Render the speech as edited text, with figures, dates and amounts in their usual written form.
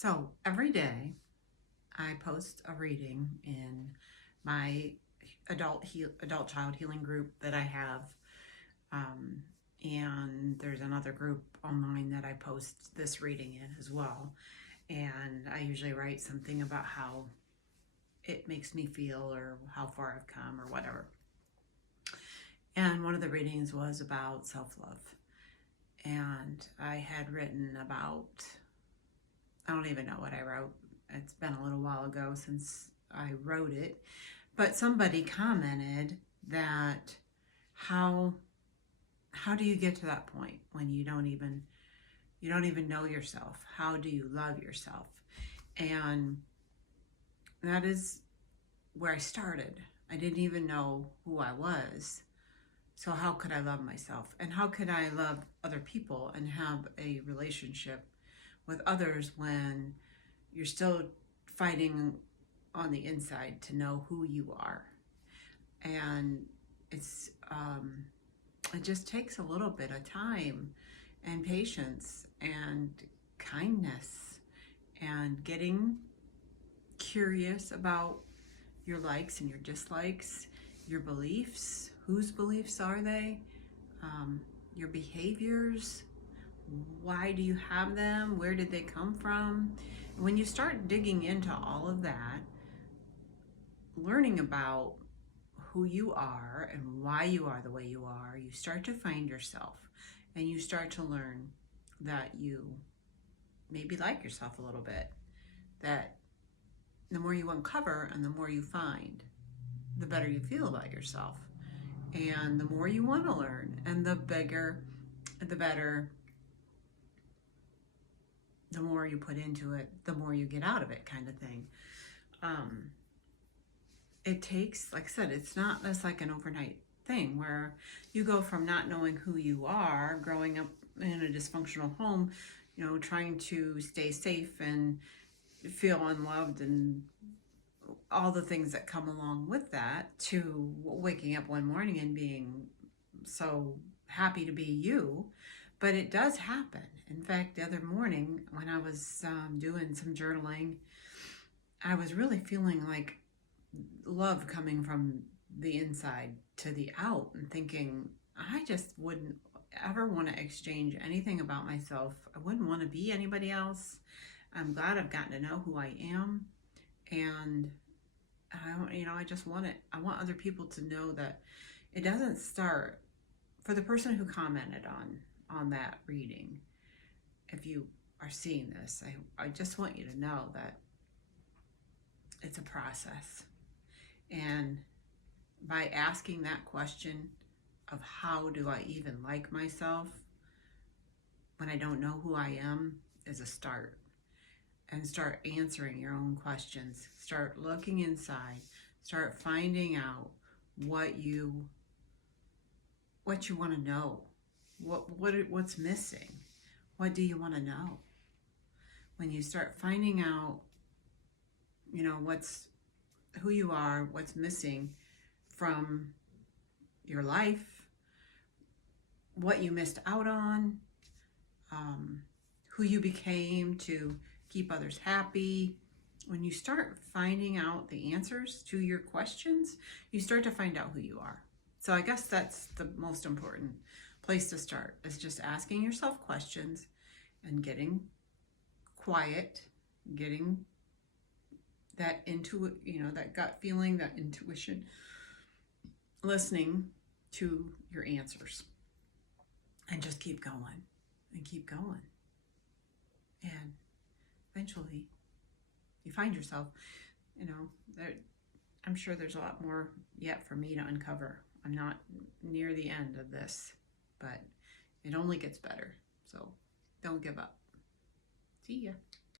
So every day I post a reading in my adult child healing group that I have, um, and there's another group online that I post this reading in as well. And I usually write something about how it makes me feel or how far I've come or whatever. And one of the readings was about self-love, and I had written about, I don't even know what I wrote. It's been a little while ago since I wrote it, but somebody commented that how how do you get to that point when you don't even know yourself? How do you love yourself? And that is where I started. I didn't even know who I was. So how could I love myself? And how could I love other people and have a relationship with others when you're still fighting on the inside to know who you are? And it just takes a little bit of time and patience and kindness and getting curious about your likes and your dislikes, your beliefs. Whose beliefs are they? Your behaviors. Why do you have them? Where did they come from? When you start digging into all of that, learning about who you are and why you are the way you are, you start to find yourself, and you start to learn that you maybe like yourself a little bit. That the more you uncover and the more you find, the better you feel about yourself. And the more you want to learn, and the better, the more you put into it, the more you get out of it, kind of thing. It takes, like I said, it's not just like an overnight thing where you go from not knowing who you are, growing up in a dysfunctional home, trying to stay safe and feel unloved and all the things that come along with that, to waking up one morning and being so happy to be you. But it does happen. In fact, the other morning when I was doing some journaling, I was really feeling like love coming from the inside to the out, and thinking, I just wouldn't ever want to exchange anything about myself. I wouldn't want to be anybody else. I'm glad I've gotten to know who I am. And I just want it. I want other people to know that it doesn't start, for the person who commented on that reading. If you are seeing this, I just want you to know that it's a process. And by asking that question of how do I even like myself when I don't know who I am, is a start. And start answering your own questions. Start looking inside. Start finding out what you want to know. What's missing? What do you want to know? When you start finding out, who you are, what's missing from your life, what you missed out on, who you became to keep others happy. When you start finding out the answers to your questions, you start to find out who you are. So I guess that's the most important place to start, is just asking yourself questions and getting quiet, getting that that gut feeling, that intuition, listening to your answers, and just keep going and keep going. And eventually you find yourself, I'm sure there's a lot more yet for me to uncover. I'm not near the end of this, but it only gets better. So don't give up. See ya.